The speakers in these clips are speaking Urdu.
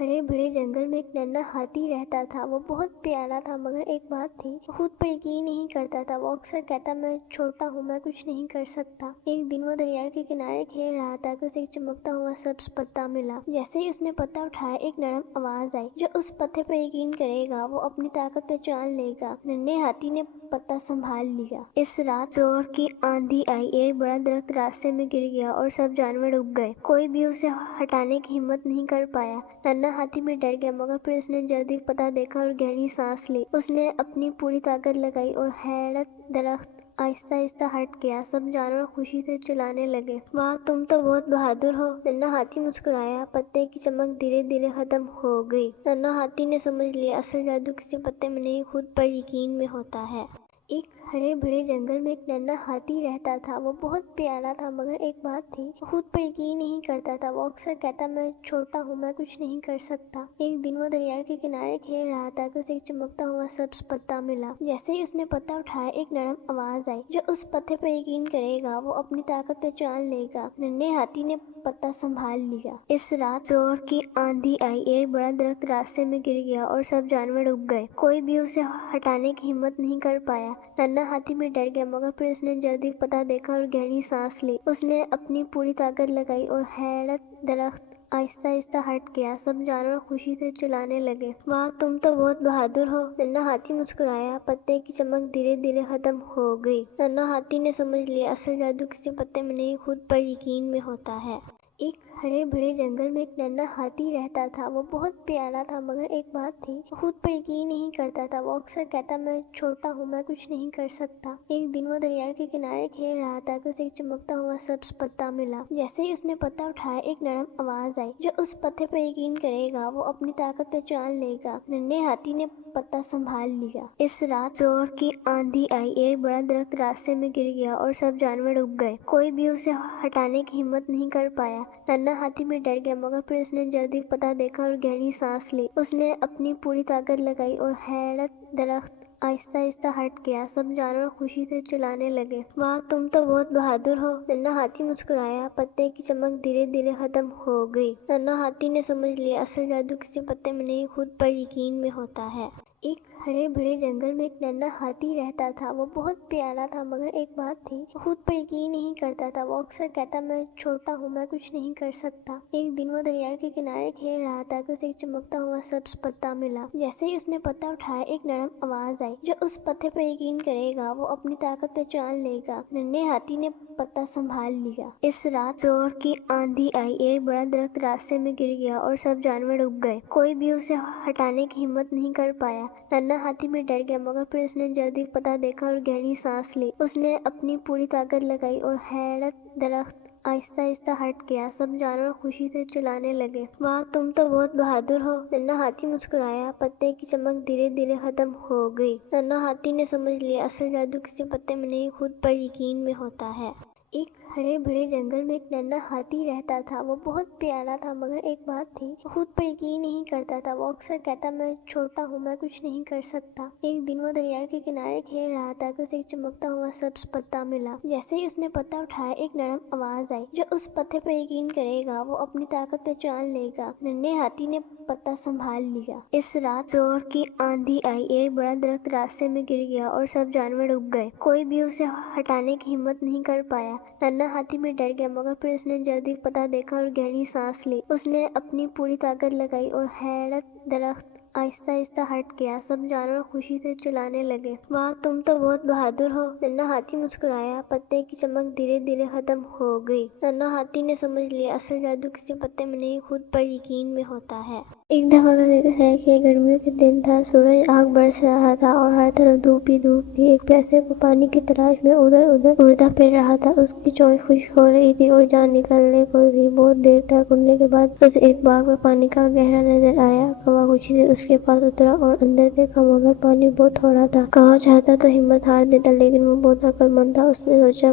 ہرے بھرے جنگل میں ایک ننھا ہاتھی رہتا تھا۔ وہ بہت پیارا تھا، مگر ایک بات تھی، وہ خود پر یقین نہیں کرتا تھا۔ وہ اکثر کہتا، میں چھوٹا ہوں، میں کچھ نہیں کر سکتا۔ ایک دن وہ دریا کے کنارے کھیل رہا تھا کہ اسے ایک چمکتا ہوا سبز پتا ملا۔ جیسے ہی اس نے پتا اٹھایا، ایک نرم آواز آئی، جو اس پتے پر یقین کرے گا وہ اپنی طاقت پہچان لے گا۔ ننھے ہاتھی نے پتا سنبھال لیا۔ اس رات زور کی آندھی آئی، ایک بڑا درخت راستے میں گر گیا اور سب جانور اگ گئے۔ کوئی بھی اسے ہٹانے کی ہمت نہیں کر پایا۔ ننھا ہاتھی بھی ڈر گیا، مگر پھر اس نے جلدی پتا دیکھا اور گہری سانس لی۔ اس نے اپنی پوری طاقت لگائی اور حیرت درخت آہستہ آہستہ ہٹ گیا۔ سب جانور خوشی سے چلانے لگے، واہ تم تو بہت بہادر ہو۔ ننھا ہاتھی مسکرایا، پتے کی چمک دھیرے دھیرے ختم ہو گئی۔ ننھا ہاتھی نے سمجھ لیا، اصل جادو کسی پتے میں نہیں، خود پر یقین میں ہوتا ہے۔ ایک ہرے بھرے جنگل میں ایک ننھا ہاتھی رہتا تھا۔ وہ بہت پیارا تھا، مگر ایک بات تھی، وہ خود پر یقین نہیں کرتا تھا۔ وہ اکثر کہتا، میں چھوٹا ہوں، میں کچھ نہیں کر سکتا۔ ایک دن وہ دریا کے کنارے کھیل رہا تھا کہ اسے ایک چمکتا ہوا سبز پتا ملا۔ جیسے ہی اس نے پتا اٹھایا، ایک نرم آواز آئی، جو اس پتے پر یقین کرے گا وہ اپنی طاقت پہچان لے گا۔ ننھے ہاتھی نے پتا سنبھال لیا۔ اس رات زور کی آندھی آئی، ایک بڑا درخت راستے میں گر گیا اور سب جانور اگ گئے۔ کوئی بھی اسے ہٹانے کی ہمت نہیں کر پایا۔ ننھا ہاتھی بھی ڈر گیا، مگر پھر اس نے جلدی پتا دیکھا اور گہری سانس لی۔ اس نے اپنی پوری طاقت لگائی اور حیرت درخت آہستہ آہستہ ہٹ گیا۔ سب جانور خوشی سے چلانے لگے، واہ تم تو بہت بہادر ہو۔ ننھا ہاتھی مسکرایا، پتے کی چمک دھیرے دھیرے ختم ہو گئی۔ ننھا ہاتھی نے سمجھ لیا، اصل جادو کسی پتے میں نہیں، خود پر یقین میں ہوتا ہے۔ ایک ہرے بھرے جنگل میں ایک ننھا ہاتھی رہتا تھا۔ وہ بہت پیارا تھا، مگر ایک بات تھی، وہ خود پر یقین نہیں کرتا تھا۔ وہ اکثر کہتا، میں چھوٹا ہوں، میں کچھ نہیں کر سکتا۔ ایک دن وہ دریا کے کنارے کھیل رہا تھا کہ اسے ایک چمکتا ہوا سبز پتا ملا۔ جیسے ہی اس نے پتا اٹھایا، ایک نرم آواز آئی، جو اس پتے پر یقین کرے گا وہ اپنی طاقت پہچان لے گا۔ ننھے ہاتھی نے پتا سنبھال لیا۔ اس رات زور کی آندھی آئی، ایک بڑا درخت راستے میں گر گیا اور سب جانور اگ گئے۔ کوئی بھی اسے ہٹانے کی ہمت نہیں کر پایا۔ ننھا ہاتھی بھی ڈر گیا، مگر پھر اس نے جلدی پتا دیکھا اور گہری سانس لی۔ اس نے اپنی پوری طاقت لگائی اور حیرت درخت آہستہ آہستہ ہٹ گیا۔ سب جانور خوشی سے چلانے لگے، واہ تم تو بہت بہادر ہو۔ ننھا ہاتھی مسکرایا، پتے کی چمک دھیرے دھیرے ختم ہو گئی۔ ننھا ہاتھی نے سمجھ لیا، اصل جادو کسی پتے میں نہیں، خود پر یقین میں ہوتا ہے۔ ایک ہرے بھرے جنگل میں ایک ننھا ہاتھی رہتا تھا۔ وہ بہت پیارا تھا، مگر ایک بات تھی، وہ خود پر یقین نہیں کرتا تھا۔ وہ اکثر کہتا، میں چھوٹا ہوں، میں کچھ نہیں کر سکتا۔ ایک دن وہ دریا کے کنارے کھیل رہا تھا کہ اسے ایک چمکتا ہوا سبز پتا ملا۔ جیسے ہی اس نے پتا اٹھایا، ایک نرم آواز آئی، جو اس پتے پر یقین کرے گا وہ اپنی طاقت پہچان لے گا۔ ننھے ہاتھی نے پتا سنبھال لیا۔ اس رات زور کی آندھی آئی، ایک بڑا درخت راستے میں گر گیا اور سب جانور اگ گئے۔ کوئی بھی اسے ہٹانے کی ہمت نہیں کر پایا۔ ننھا ہاتھی بھی ڈر گیا، مگر پھر اس نے جلدی پتا دیکھا اور گہری سانس لی۔ اس نے اپنی پوری طاقت لگائی اور حیرت درخت آہستہ آہستہ ہٹ گیا۔ سب جانور خوشی سے چلانے لگے، واہ تم تو بہت بہادر ہو۔ ننھا ہاتھی مسکرایا، پتے کی چمک دھیرے دھیرے ختم ہو گئی۔ ننھا ہاتھی نے سمجھ لیا، اصل جادو کسی پتے میں نہیں، خود پر یقین میں ہوتا ہے۔ ایک ہرے بھرے جنگل میں ایک ننھا ہاتھی رہتا تھا۔ وہ بہت پیارا تھا، مگر ایک بات تھی، وہ خود پر یقین نہیں کرتا تھا۔ وہ اکثر کہتا، میں چھوٹا ہوں، میں کچھ نہیں کر سکتا۔ ایک دن وہ دریا کے کنارے کھیل رہا تھا کہ اسے ایک چمکتا ہوا سبز پتا ملا۔ جیسے ہی اس نے پتا اٹھایا، ایک نرم آواز آئی، جو اس پتے پر یقین کرے گا وہ اپنی طاقت پہچان لے گا۔ ننھے ہاتھی نے پتا سنبھال لیا۔ اس رات زور کی آندھی آئی، ایک بڑا درخت راستے میں گر گیا اور سب جانور اگ گئے۔ کوئی بھی اسے ہٹانے کی ہمت نہیں کر پایا۔ ننھا ہاتھی بھی ڈر گیا، مگر پھر اس نے جلدی پتا دیکھا اور گہری سانس لی۔ اس نے اپنی پوری طاقت لگائی اور حیرت درخت آہستہ آہستہ ہٹ گیا۔ سب جانور خوشی سے چلانے لگے، واہ تم تو بہت بہادر ہو۔ ننھا ہاتھی مسکرایا، پتے کی چمک دھیرے دھیرے ختم ہو گئی۔ ننھا ہاتھی نے سمجھ لیا، اصل جادو کسی پتے میں نہیں، خود پر یقین میں ہوتا ہے۔ ایک دفعہ کا ذکر ہے کہ گرمیوں کے دن تھا، سورج آگ برس رہا تھا اور ہر طرف دھوپ ہی دھوپ تھی۔ ایک پیاسے کو پانی کی تلاش میں ادھر ادھر اڑتا پھر رہا تھا۔ اس کی چونچ خشک ہو رہی تھی اور جان نکلنے کو تھی۔ بہت دیر تک اڑنے کے بعد اسے ایک باغ میں پانی کا گہرا نظر آیا۔ کوا خوشی سے اس کے پاس اترا اور اندر دیکھا مگر پانی بہت تھوڑا تھا۔ کہاں چاہتا تو ہمت ہار دیتا لیکن وہ بہت عقل مند تھا۔ اس نے سوچا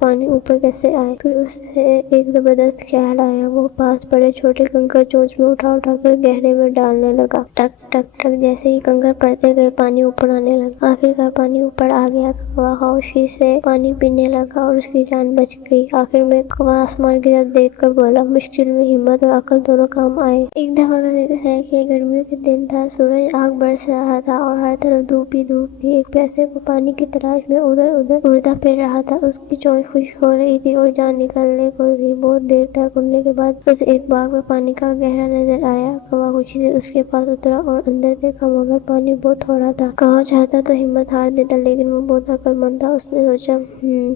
پانی اوپر کیسے آئے؟ پھر اسے ایک زبردست خیال آیا۔ وہ پاس پڑے چھوٹے کنکر چونچ میں اٹھا کر گہرے میں ڈالنے لگا۔ ٹک ٹک ٹک جیسے ہی کنکر پڑتے گئے پانی اوپر آنے لگا۔ آخرکار پانی اوپر آ گیا۔ کوا خاموشی سے پانی پینے لگا اور اس کی جان بچ گئی۔ آخر میں کوا آسمان کی طرف دیکھ کر بولا، مشکل میں ہمت اور عقل دونوں کام آئے۔ ایک دفعہ کا ذکر ہے کہ گرمیوں کے دن تھا۔ سورج آگ برس رہا تھا اور ہر طرف دھوپ ہی دھوپ تھی۔ ایک پیاسے کو پانی کی تلاش میں ادھر ادھر اڑتا پھر رہا تھا۔ اس کی چونچ خشک ہو رہی تھی اور جان نکلنے کو تھی۔ بہت دیر تک اڑنے کے بعد اسے ایک باغ میں پانی کا گہرا نظر آیا۔ کوا خوشی سے اس کے پاس اترا اور اندر دیکھا مگر پانی بہت تھوڑا تھا۔ کہاں چاہتا تو ہمت ہار دیتا لیکن وہ بہت عقل مند تھا۔ اس نے سوچا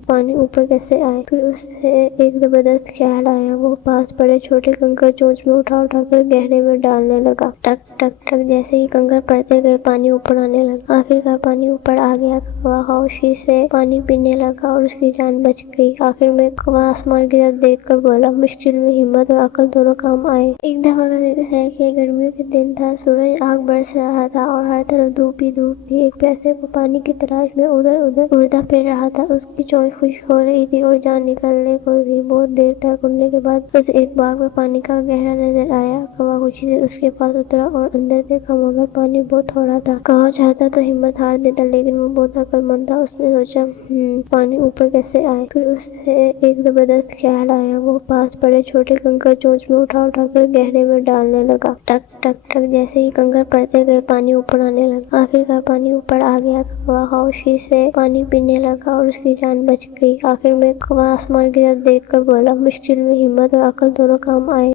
پانی اوپر کیسے آئے؟ پھر اسے ایک زبردست خیال آیا۔ وہ پاس پڑے چھوٹے کنکر چونچ میں اٹھا کر گہرے میں ڈالنے لگا۔ ٹک ٹک ٹک جیسے ہی کنکر پڑتے گئے پانی اوپر آنے لگا۔ آخرکار پانی اوپر آ گیا۔ کوا خاموشی سے پانی پینے لگا اور اس کی جان بچ گئی۔ آخر میں کوا آسمان کی طرف دیکھ کر بولا، مشکل میں ہمت اور عقل دونوں کام آئے۔ ایک دفعہ کا ذکر ہے کہ گرمیوں کے دن تھا۔ سورج آگ برس رہا تھا اور ہر طرف دھوپ ہی دھوپ تھی۔ ایک پیاسے کو پانی کی تلاش میں ادھر ادھر اڑتا پھر رہا تھا۔ اس کی چونچ خشک ہو رہی تھی اور جان نکلنے کو تھی۔ بہت دیر تک اڑنے کے بعد اسے ایک باغ میں پانی کا گہرا نظر آیا۔ کوا خوشی سے اس کے پاس اترا اور اندر دیکھا مگر پانی بہت تھوڑا تھا۔ کہاں چاہتا تو ہمت ہار دیتا لیکن وہ بہت عقل مند تھا۔ اس نے سوچا پانی اوپر کیسے آئے؟ پھر اسے ایک زبردست خیال آیا۔ وہ پاس پڑے چھوٹے کنکر چونچ میں اٹھا کر گہرے میں ڈالنے لگا۔ ٹک ٹک ٹک جیسے ہی کنکر پڑتے گئے پانی اوپر آنے لگا۔ آخرکار پانی اوپر آ گیا۔ کوا خاموشی سے پانی پینے لگا اور اس کی جان بچ گئی۔ آخر میں کوا آسمان کی طرف دیکھ کر بولا، مشکل میں ہمت اور عقل دونوں کام آئے۔